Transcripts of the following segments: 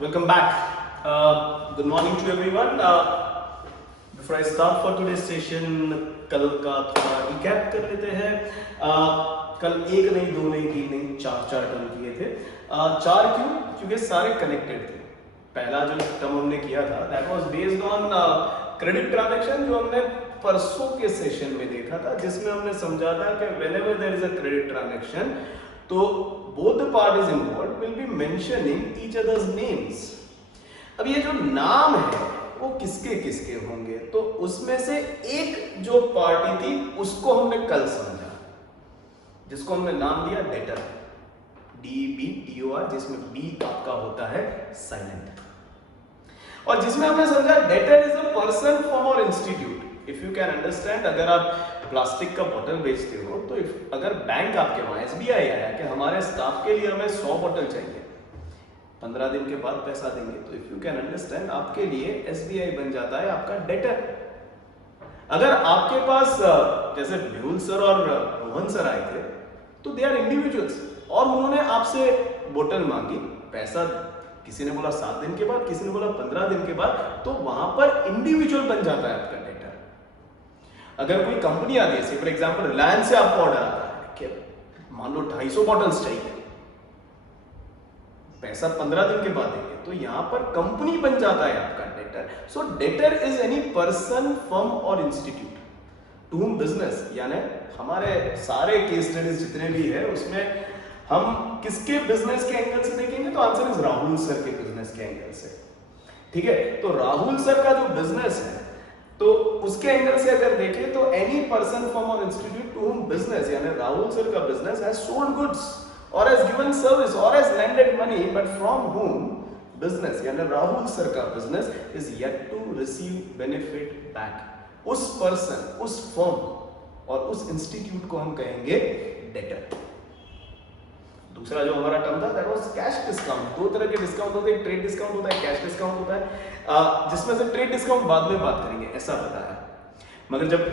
Welcome back. Good morning to everyone. Before I start for today's session, कल का थोड़ा recap कर लेते हैं. कल एक नहीं, दो नहीं, तीन नहीं, चार टर्म किए थे. चार क्यों? क्योंकि सारे कनेक्टेड थे. पहला जो टर्म हमने किया था that was based on credit transaction, जो हमने परसों के सेशन में देखा था, जिसमें हमने समझा था कि whenever there is a credit transaction तो both the parties involved will be mentioning each other's names. अब ये जो नाम है वो किसके किसके होंगे, तो उसमें से एक जो पार्टी थी उसको हमने कल समझा, जिसको हमने नाम दिया डेटर, DEBTOR, जिसमें बी आपका होता है साइलेंट, और जिसमें हमने समझा debtor is a person firm और institute. If you can understand, अगर आप प्लास्टिक का बोतल बेचते हो तो अगर बैंक आपके वहां SBI आया कि हमारे स्टाफ के लिए हमें 100 बोतल चाहिए, 15 दिन के बाद पैसा देंगे, तो इफ यू कैन अंडरस्टैंड आपके लिए SBI बन जाता है आपका डेटर. अगर आपके पास जैसे मेहुल सर और रोहन सर आए थे तो दे आर इंडिविजुअल्स, और उन्होंने आपसे बोतल मांगी, पैसा किसी ने बोला 7 दिन के बाद, किसी ने बोला 15 दिन के बाद, तो वहां पर इंडिविजुअल बन जाता है आपका डेटर. अगर कोई कंपनी आती है, फॉर एग्जांपल रिलायंस से आपको ऑर्डर आता है कि मान लो 250 बॉटल्स चाहिए, पैसा 15 दिन के बाद देंगे, तो यहां पर कंपनी बन जाता है आपका debtor. So debtor is any person, firm और इंस्टीट्यूट टू हुम बिजनेस, यानी हमारे सारे केस स्टडीज जितने भी है उसमें हम किसके बिजनेस के एंगल से देखेंगे, तो आंसर इज राहुल सर के बिजनेस के एंगल से. ठीक है, तो राहुल सर का जो बिजनेस है तो उसके एंगल से अगर देखें तो एनी पर्सन फर्म और इंस्टीट्यूट टू हुम बिजनेस, यानी राहुल सर का बिजनेस हैज सोल्ड गुड्स और हैज गिवन सर्विस और has lended money, but from whom business, यानी राहुल सर का business is yet to receive benefit back. उस पर्सन, उस firm और उस इंस्टीट्यूट को हम कहेंगे डेटर. दूसरा जो हमारा टर्म था दैट वाज कैश डिस्काउंट. दो तरह के डिस्काउंट होते हैं, ट्रेड डिस्काउंट होता है, कैश डिस्काउंट होता है, जिसमें से ट्रेड डिस्काउंट बाद में बात करेंगे ऐसा बताया. मगर जब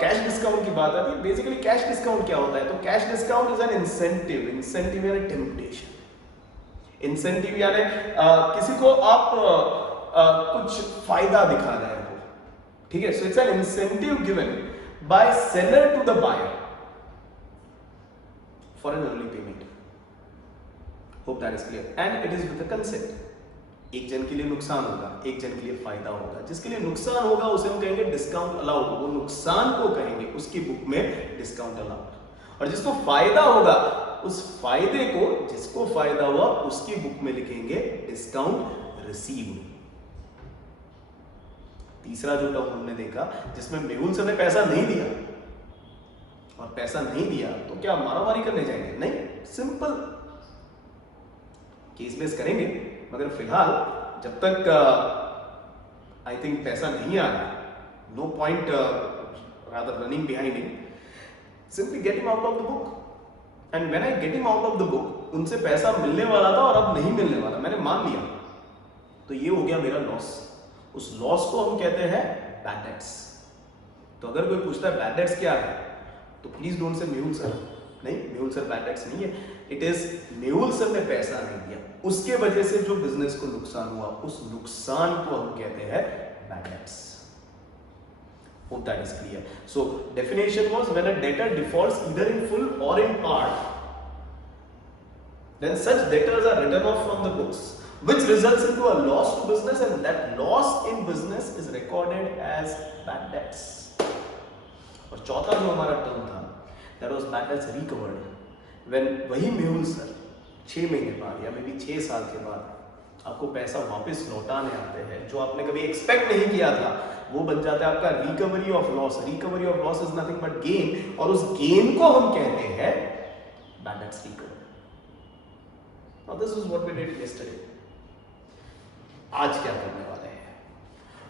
कैश डिस्काउंट की बात आती है, बेसिकली कैश डिस्काउंट क्या होता है, तो cash discount is an incentive. Incentive यानी टेम्पटेशन. इंसेंटिव यानी किसी को आप कुछ फायदा दिखा रहे हो, ठीक है. So it's an incentive given by seller to the buyer for an early payment. Hope that is clear, and it is with the consent. एक जन के लिए नुकसान होगा, एक जन के लिए फायदा होगा. जिसके लिए नुकसान होगा उसे हम कहेंगे डिस्काउंट अलाउड, वो नुकसान को कहेंगे उसकी बुक में डिस्काउंट अलाउड, और जिसको फायदा होगा उस फायदे को, जिसको फायदा हुआ उसकी बुक में लिखेंगे डिस्काउंट रिसीव. तीसरा जो टर्म हमने देखा जिसमें मेहुल सर ने पैसा नहीं दिया, और पैसा नहीं दिया तो क्या मारामारी करने जाएंगे? नहीं, सिंपल केस बेस करेंगे, मगर फिलहाल जब तक आई थिंक पैसा नहीं आ रहा, no point rather running behind him, simply get him out of the book. And when I get him out of the book, उनसे पैसा मिलने वाला था और अब नहीं मिलने वाला, मैंने मान लिया, तो ये हो गया मेरा लॉस. उस लॉस को हम कहते हैं बैड डेट्स. तो अगर कोई पूछता है बैड डेट्स क्या है, तो please don't say Mehul sir. नहीं, मेहुल सर बैड डेट्स नहीं है. इट इज मेहुल सर ने पैसा नहीं दिया, उसके वजह से जो बिजनेस को नुकसान हुआ, उस नुकसान को हम कहते हैं bad dates. Hope that is clear. So definition was when a debtor defaults either in full or in part, then such debtors are written off from the books, which results into a loss to business, and that loss in business is recorded as bad debts. और चौथा जो हमारा term था that was bad debts recovered, when वही Mehul sir 6 महीने बाद या may be 6 साल के बाद आपको पैसा वापस लौटाने आते हैं, जो आपने कभी एक्सपेक्ट नहीं किया था, वो बन जाता है आपका recovery of loss. Recovery of loss is nothing but gain, और उस गेन को हम कहते हैं bad debts recovered. Now this is what we did yesterday. आज क्या करने वाले हैं,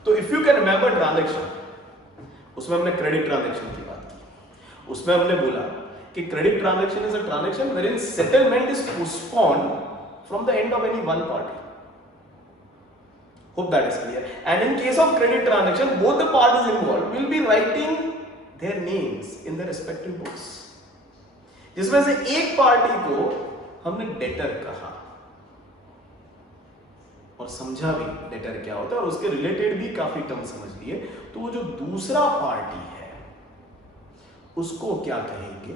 तो if you can remember transaction, उसमें हमने क्रेडिट ट्रांजैक्शन की बात की. उसमें हमने बोला कि credit transaction is a transaction wherein settlement is postponed from the end of any one party. Hope that is clear. And in case of credit transaction, both the parties involved will be writing their names in their respective books. जिसमें से एक party को हमने debtor कहा, और समझा भी letter क्या होता है, और उसके रिलेटेड भी काफी टर्म समझ लिए। तो वो जो दूसरा पार्टी है उसको क्या कहेंगे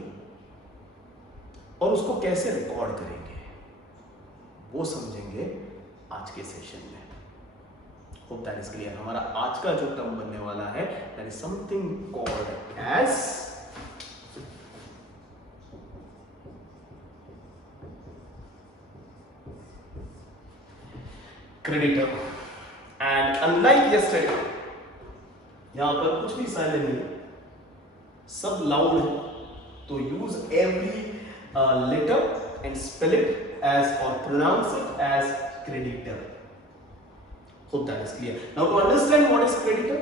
और उसको कैसे रिकॉर्ड करेंगे, वो समझेंगे आज के सेशन में। Hope that is clear. हमारा आज का जो टर्म बनने वाला है that is something called as creditor. And unlike yesterday, यहां पर कुछ भी साइलेंट नहीं है, सब लाउड है, तो use every letter and spell it as और pronounce it as creditor. Hope that is clear. Now to understand what is creditor,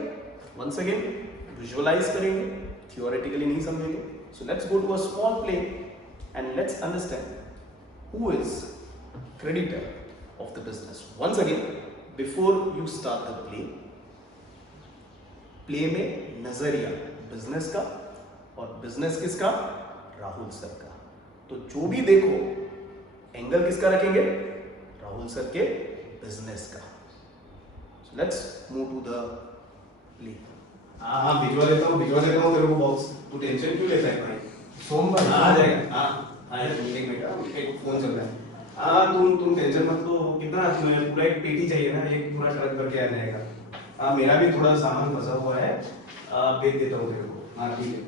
once again visualize करेंगे, theoretically नहीं समझेंगे. So let's go to a small play and let's understand who is creditor of the business. Once again, before you start the play में नजरिया business का और business किसका, Rahul sir का। तो जो भी देखो एंगल किसका रखेंगे, राहुल सर के बिजनेस का। So let's move to the play. हाँ भिजवा देता हूँ तेरे को बॉक्स। तू टेंशन क्यों लेता है भाई? सोमवार आ जाएगा। हाँ एक मिनट, एक फोन चल रहा है। तुम टेंशन मत लो। कितना पूरा एक पेटी चाहिए ना, एक पूरा ट्रक करके आ जाएगा। मेरा भी थोड़ा सामान फंसा हुआ है, भेज देता हूँ तेरे को। हाँ ठीक है।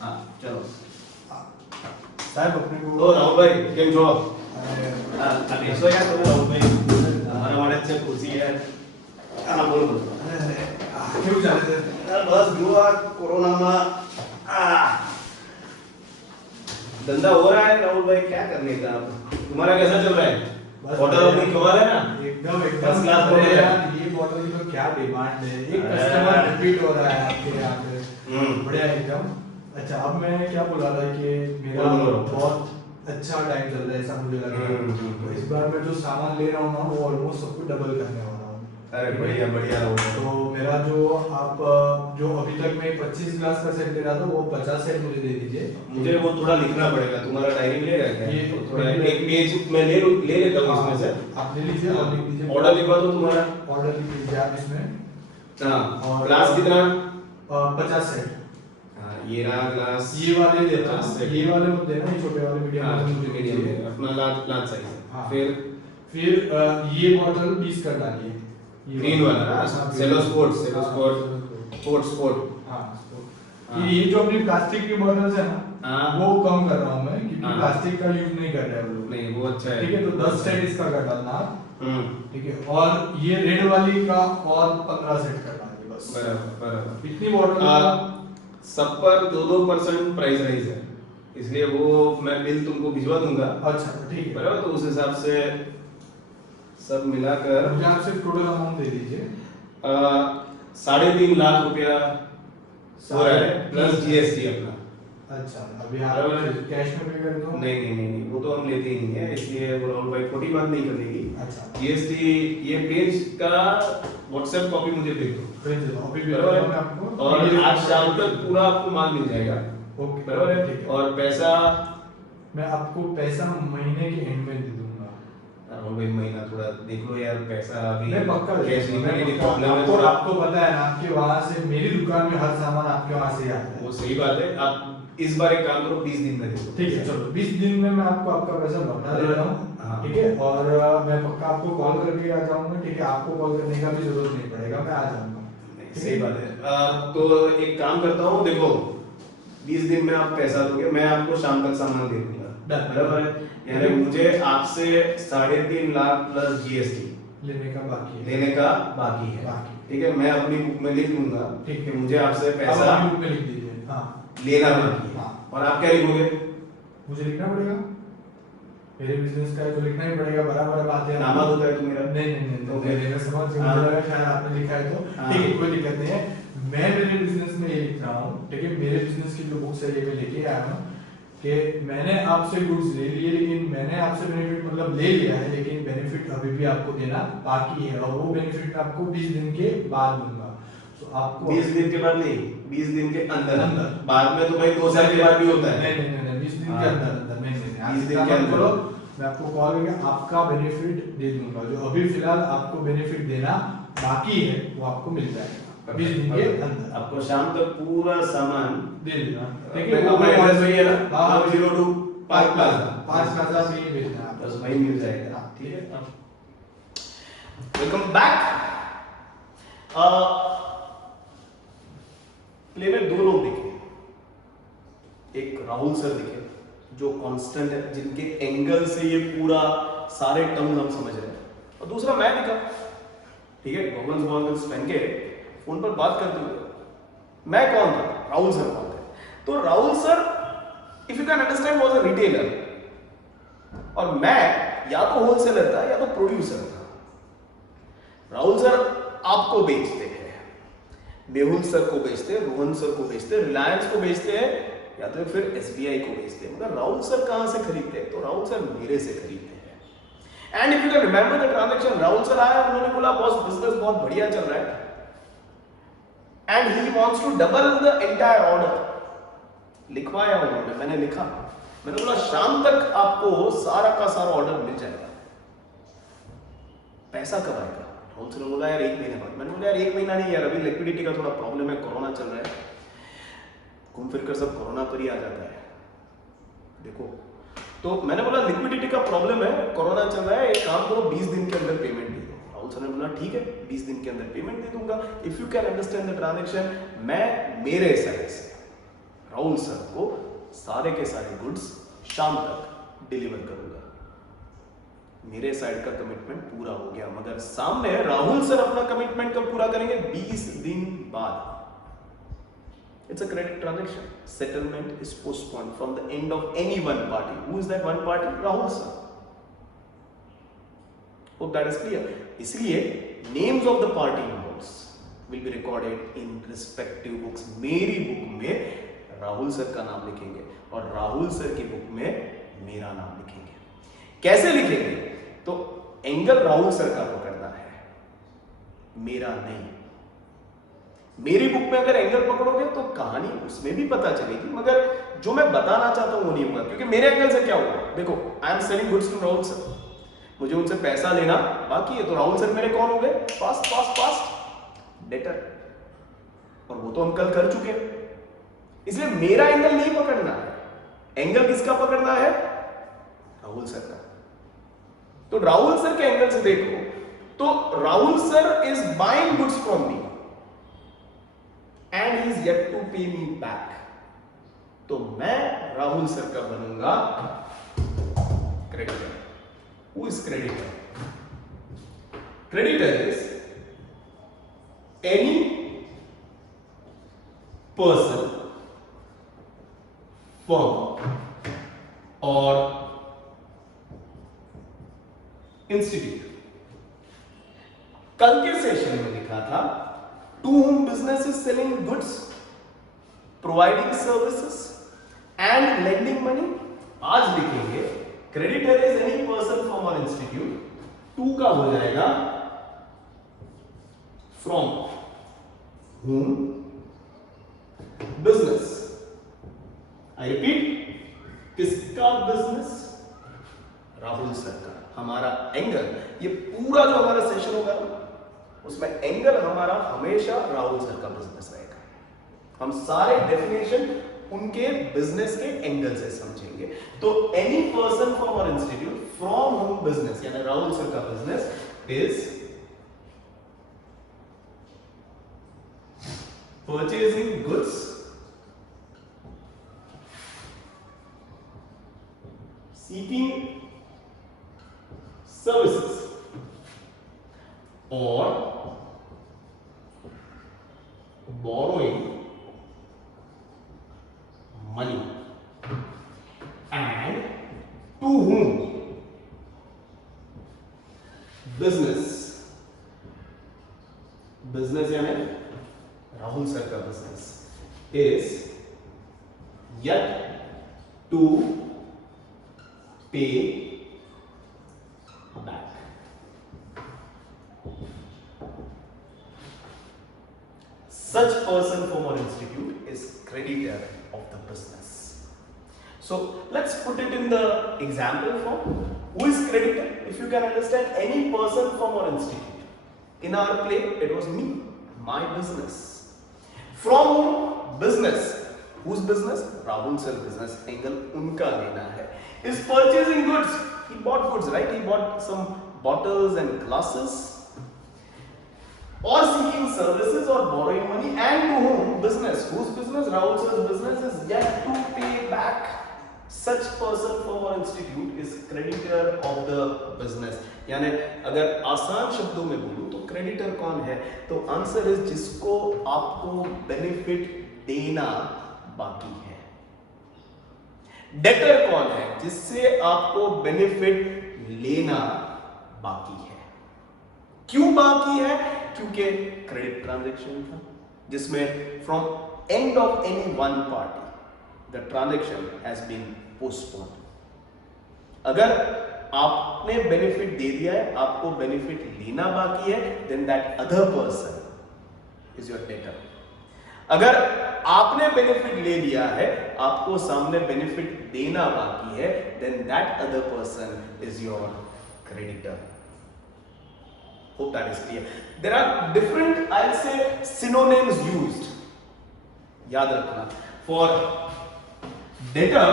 हाँ चलो। साहब अपने को तो राहुल भाई केम छो? ऐसा यार तो राहुल भाई हमारा बड़ा अच्छा खुशी है। हाँ बोलो। क्यों जा रहे थे? बस दुआ कोरोना में धंधा हो रहा है राहुल भाई, क्या करने का। अब तुम्हारा कैसा चल रहा है? ऑर्डर अपनी कमाल है ना? एकदम फर्स्ट क्लास हो रहा है। ये बॉटल की तो क्या डिमांड है, एक कस्टमर रिपीट हो रहा है आपके यहाँ पे। बढ़िया एकदम। अच्छा अब मैं क्या बोल रहा था कि मेरा बहुत अच्छा टाइम चल रहा है ऐसा मुझे लग रहा है। तो इस बार मैं जो सामान ले रहा हूँ ना वो ऑलमोस्ट सब कुछ डबल करने वाला हूँ। अरे बढ़िया तो मेरा जो आप जो अभी तक मैं 25 ग्लास का सेट ले रहा था वो 50 सेट मुझे दे दीजिए। मुझे वो थोड़ा लिखना पड़ेगा, तुम्हारा डायरी मिलेगा क्या? ये तो थोड़ा एक पेज मैं ले लेता हूँ इसमें से। आप ले लीजिए और लिख दीजिए। ऑर्डर लिखवा दो तुम्हारा। ऑर्डर लिख लीजिए आप इसमें। हाँ और ग्लास कितना? 50 सेट। हाँ ये रहा ग्लास। ये वाले देना, 50 सेट। ये वाले मत देना, ये छोटे वाले मीडियम हाँ वाले मुझे मीडियम दीजिए। अपना लार्ज साइज। हाँ। फिर ये बॉटल 20 कर डालिए। ग्रीन वाला ना, सेलो स्पोर्ट। हाँ ये जो अपनी प्लास्टिक की बॉटल्स है ना वो कम कर रहा हूँ मैं, क्योंकि प्लास्टिक का यूज नहीं कर रहे हैं वो लोग। नहीं वो अच्छा है। ठीक है, तो 10 सेट इसका कर डालना आप। ठीक है, और ये रेड वाली का और 15 सेट कर डालिए बस। बराबर। इतनी बॉटल सब पर 2% प्राइस राइज है, इसलिए वो मैं बिल तुमको भिजवा दूंगा। अच्छा ठीक है बराबर, तो उस हिसाब से सब मिलाकर मुझे आप सिर्फ टोटल अमाउंट दे दीजिए। 3.5 लाख रुपया हो रहा है प्लस जीएसटी अपना। अच्छा अभी आप कैश में पे कर दो। नहीं वो तो हम लेते ही नहीं है, इसलिए वो राहुल भाई छोटी बात नहीं करने की। अच्छा जीएसटी ये पेज का व्हाट्सएप कॉपी मुझे भेज दो। भेज दो अभी भेज दूंगा मैं आपको। और आज शाम तक पूरा आपको माल मिल जाएगा। ओके बराबर है। ठीक है, और पैसा मैं आपको पैसा महीने के एंड में दे दूंगा। राहुल भाई महीना थोड़ा देख लो यार, पैसा अभी मैं पक्का कैश नहीं मैं मिलेगी, पक्का- प्रॉब्लम है आपको थोड़ा। आपको पता है ना, आपके वहां से मेरी दुकान में हर सामान आपके वहां से ही आता है। वो सही बात है। आप इस बार एक काम करो, 20 दिन में दे दो। ठीक है चलो 20 दिन में मैं आपको आपका पैसा लौटा दे रहा हूँ। हाँ। ठीक है, और मैं पक्का आपको कॉल करके आ जाऊंगा। ठीक है, आपको कॉल करने का भी जरूरत नहीं पड़ेगा, मैं आ जाऊंगा। ठीक सही बात है। तो एक काम करता हूँ, देखो 20 दिन में आप पैसा दोगे, मैं आपको शाम तक सामान दे दूंगा। बराबर है, यानी मुझे आपसे 3.5 लाख प्लस जीएसटी लेने का बाकी है। लेने का बाकी है। बाकी। ठीक है, मैं अपनी बुक में लिख लूंगा। ठीक है, कि मुझे आपसे अब पैसा आप बुक में लिख दीजिए। हाँ लेना बाकी है। हाँ। और आप क्या लिखोगे? मुझे लिखना पड़ेगा, मेरे बिजनेस का है तो लिखना ही पड़ेगा। बराबर बात है। नामा होता है तो मेरा। नहीं तो मैं समझ मुझे हाँ। लगा शायद आपने लिखा है तो हाँ। ठीक है, कोई दिक्कत नहीं है। मैं मेरे बिजनेस में ये लिख रहा हूँ। ठीक है, मेरे बिजनेस की जो बुक्स है ये मैं लेके आया हूँ कि मैंने आपसे गुड्स ले लिए, लेकिन मैंने आपसे बेनिफिट मतलब ले लिया है, लेकिन बेनिफिट अभी भी आपको देना बाकी है, और वो बेनिफिट मैं आपको 20 दिन के बाद दूंगा। तो आपको 20 दिन के बाद नहीं, 20 दिन के अंदर। अंदर। बाद में तो भाई 2 साल के बाद भी होता है। नहीं 20 दिन के हाँ। अंदर नहीं 20 दिन के अंदर। मैं आपको कॉल करके आपका बेनिफिट दे दूंगा। जो अभी फिलहाल आपको बेनिफिट देना बाकी है वो आपको मिल जाएगा 20 दिन के अंदर। आपको शाम तक पूरा सामान दे देना। देखिए वो एड्रेस वही है ना, 402 पार्क प्लाजा। पार्क प्लाजा में ही भेजना है बस वही मिल जाएगा। ठीक है, वेलकम बैक। प्ले में दो लोग दिखे, एक राहुल सर दिखे जो कांस्टेंट है, जिनके एंगल से ये पूरा सारे टर्म्स हम समझ रहे हैं, और दूसरा मैं दिखा, ठीक है, गॉगल्स वॉगल्स पहन के फोन पर बात करते हुए। मैं कौन था? राहुल सर कौन थे? तो Rahul sir, if you can understand, was a retailer, और मैं या तो होलसेलर था या तो प्रोड्यूसर था। राहुल सर आपको बेचते हैं, मेहुल सर को बेचते हैं, रोहन सर को बेचते हैं, रिलायंस को बेचते हैं, या तो फिर एसबीआई को बेचते हैं। मगर राहुल सर कहां से खरीदते हैं? तो राहुल सर मेरे से खरीदते हैं। And if you can remember the transaction, Rahul sir आया, उन्होंने बोला बॉस बिजनेस बहुत बढ़िया चल रहा है and he wants to double the entire order. लिखवाया उन्होंने, मैंने लिखा, मैंने बोला शाम तक आपको सारा का सारा ऑर्डर मिल जाएगा। पैसा कब आएगा? राहुल सर ने बोला यार 1 महीने बाद। मैंने बोला यार 1 महीना नहीं यार, अभी लिक्विडिटी का थोड़ा प्रॉब्लम है, कोरोना चल रहा है, घूम फिर कर सब कोरोना पर ही आ जाता है, देखो। तो मैंने बोला लिक्विडिटी का प्रॉब्लम है, कोरोना चल रहा है, एक काम करो 20 दिन के अंदर पेमेंट दे दो। राहुल सर ने बोला ठीक है 20 दिन के अंदर पेमेंट दे दूंगा। If you can understand the transaction, मैं मेरे साइड से राहुल सर को सारे के सारे गुड्स शाम तक डिलीवर करूंगा। मेरे साइड का कमिटमेंट पूरा हो गया, मगर सामने राहुल सर अपना कमिटमेंट कब पूरा करेंगे? 20 दिन बाद। It's a credit transaction. Settlement is postponed from the end of any one party. Who is that one party? Rahul sir. Hope that is clear. इसलिए names of the party involved will be recorded in respective books. मेरी book में Rahul sir का नाम लिखेंगे और Rahul sir की book में मेरा नाम लिखेंगे। कैसे लिखेंगे? तो एंगल राहुल सर का पकड़ना है, मेरा नहीं। मेरी बुक में अगर एंगल पकड़ोगे तो कहानी उसमें भी पता चलेगी, मगर जो मैं बताना चाहता हूं वो नहीं होगा, क्योंकि मेरे एंगल से क्या होगा? देखो, I am selling goods to Rahul sir, मुझे उनसे पैसा लेना बाकी है, तो राहुल सर मेरे कौन हो गए? फास्ट डेटर, और वो तो हम कल कर चुके हैं। इसलिए मेरा एंगल नहीं पकड़ना है, एंगल किसका पकड़ना है? राहुल सर का। तो राहुल सर के एंगल से देखो तो Rahul sir is buying goods from me and he is yet to pay me back. तो मैं राहुल सर का बनूंगा creditor. Who is creditor? Creditor is any person, firm or institute. कल के सेशन में लिखा था to whom business is selling goods, providing services and lending money. आज लिखेंगे creditor is any person, firm or institute. to का हो जाएगा from whom business. I repeat, किसका business? राहुल सर का। हमारा एंगल, ये पूरा जो हमारा सेशन होगा उसमें एंगल हमारा हमेशा राहुल सर का बिजनेस रहेगा। हम सारे डेफिनेशन उनके बिजनेस के एंगल से समझेंगे। तो एनी पर्सन फ्रॉम और इंस्टीट्यूट फ्रॉम होम बिजनेस, यानी राहुल सर का business is purchasing goods, seeking services or borrowing money, and to whom business यानी राहुल सर का business is yet to pay back. Such person, firm or institute is creditor of the business. So let's put it in the example form. Who is creditor? If you can understand, any person from our institute. In our play, it was me, my business. From whom? Business. Whose business? Rahul sir business. Angle unka lena hai. Is purchasing goods. He bought goods, right? He bought some bottles and glasses. Or seeking services or borrowing money, and to whom? Business. Whose business? Rahul sir's business is yet to pay back. Such person from our institute is creditor of the business. यानी अगर आसान शब्दों में बोलूं तो creditor कौन है? तो आंसर इज जिसको आपको बेनिफिट देना बाकी है। डेटर कौन है? जिससे आपको बेनिफिट लेना बाकी है। क्यों बाकी है? क्योंकि क्रेडिट ट्रांजैक्शन था जिसमें from end of any one party the transaction has been postponed. अगर आपने बेनिफिट दे दिया है, आपको बेनिफिट लेना बाकी है, then that other person is your debtor. अगर आपने बेनिफिट ले लिया है, आपको सामने बेनिफिट देना बाकी है, then that other person is your creditor. Hope that is clear. There are different, I'll say, synonyms used. याद रखना. For debtor,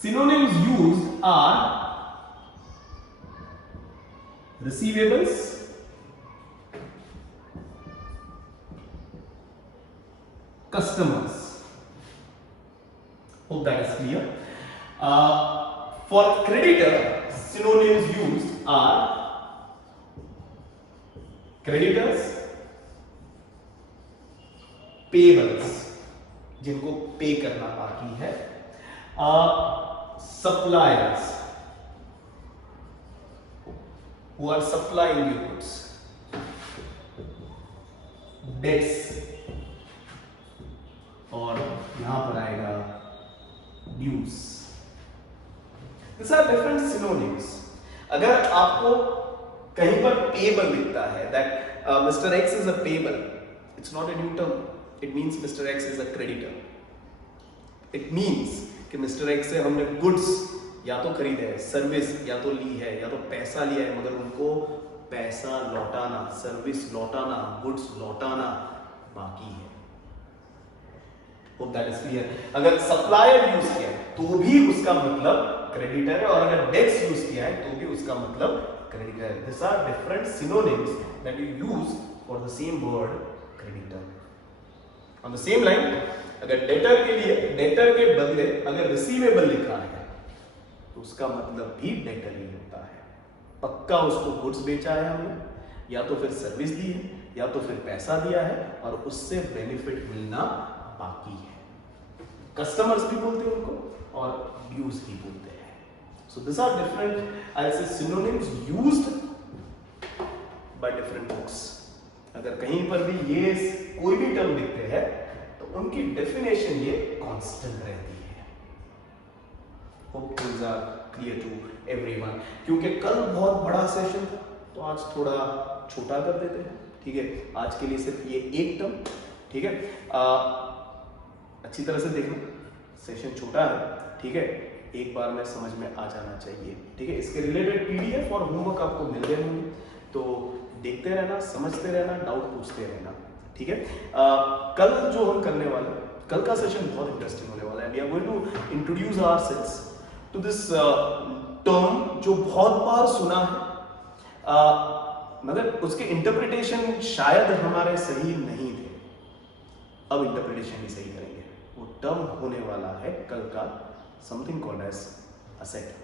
synonyms used are receivables, customers. Hope that is clear. For creditor, synonyms used are creditors, payables, जिनको पे करना बाकी है, suppliers, who are supplying you goods, debts, और यहां पर आएगा dues. These are different synonyms. अगर आपको कहीं पर payable दिखता है, that Mr. X is a payable, it's not a new term. It means Mr. X is a creditor. It means कि Mr. X से हमने goods या तो खरीदे है, सर्विस या तो ली है, या तो पैसा लिया है, मगर उनको पैसा लौटाना, सर्विस लौटाना, गुड्स लौटाना बाकी है. Hope that is clear. अगर सप्लायर यूज किया है तो भी उसका मतलब क्रेडिटर है, और अगर डेट्स यूज किया है तो भी उसका मतलब क्रेडिटर है. These are different synonyms that you use for the same word creditor. On the same line, अगर डेटर के लिए, डेटर के बदले अगर रिसीवेबल लिखा है तो उसका मतलब भी डेटर ही होता है. पक्का उसको गुड्स बेचा है हमने, या तो फिर सर्विस दी है, या तो फिर पैसा दिया है, और उससे बेनिफिट मिलना बाकी है. कस्टमर्स भी बोलते हैं उनको, और ड्यूज भी बोलते हैं. सो दिस आर डिफरेंट, आई से synonyms used by different books. अगर कहीं पर भी ये कोई भी टर्म दिखते हैं तो उनकी डेफिनेशन ये कांस्टेंट रहती है. Hope things are clear to everyone. क्योंकि कल बहुत बड़ा सेशन था तो आज थोड़ा छोटा कर देते हैं. ठीक है, आज के लिए सिर्फ ये एक टर्म. ठीक है, अच्छी तरह से देखना, सेशन छोटा है. ठीक है, एक बार में समझ में आ जाना चाहिए. ठीक है, इसके रिलेटेड पीडीएफ और होमवर्क आपको मिल रहे होंगे, तो देखते रहना, समझते रहना, डाउट पूछते रहना. ठीक है, कल जो हम करने वाले, कल का सेशन बहुत इंटरेस्टिंग होने वाला है. We are going to introduce ourselves to this term जो बहुत बार सुना है, मगर उसके इंटरप्रिटेशन शायद हमारे सही नहीं थे. अब इंटरप्रिटेशन ही सही करेंगे. वो टर्म होने वाला है कल का समथिंग कॉल्ड एज असेट.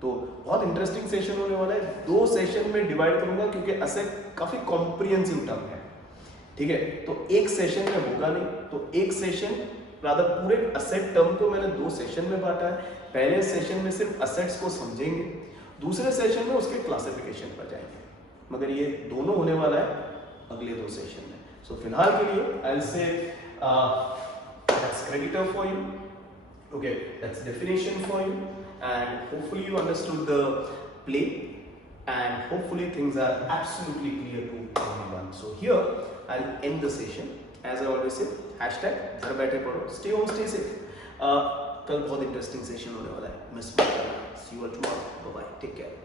तो बहुत इंटरेस्टिंग सेशन होने वाला है. 2 सेशन में डिवाइड करूंगा क्योंकि असेट काफी कॉम्प्रिहेंसिव टर्म है. ठीक है, तो एक सेशन में होगा नहीं, तो एक सेशन रादर पूरे असेट टर्म को मैंने 2 सेशन में बांटा है. पहले सेशन में सिर्फ असेट्स को समझेंगे, दूसरे सेशन में उसके क्लासिफिकेशन पर जाएंगे. मगर ये दोनों होने वाला है अगले 2 सेशन में. सो फिलहाल के लिए I will say that's creditor for you. Okay, that's definition for you, and hopefully you understood the play, and hopefully things are absolutely clear to everyone. So here I'll end the session. As I always say, hashtag घर बैठे पढ़ो, stay home, stay safe. कल बहुत interesting session होने वाला है, miss मत करना। See you all tomorrow, bye bye, take care.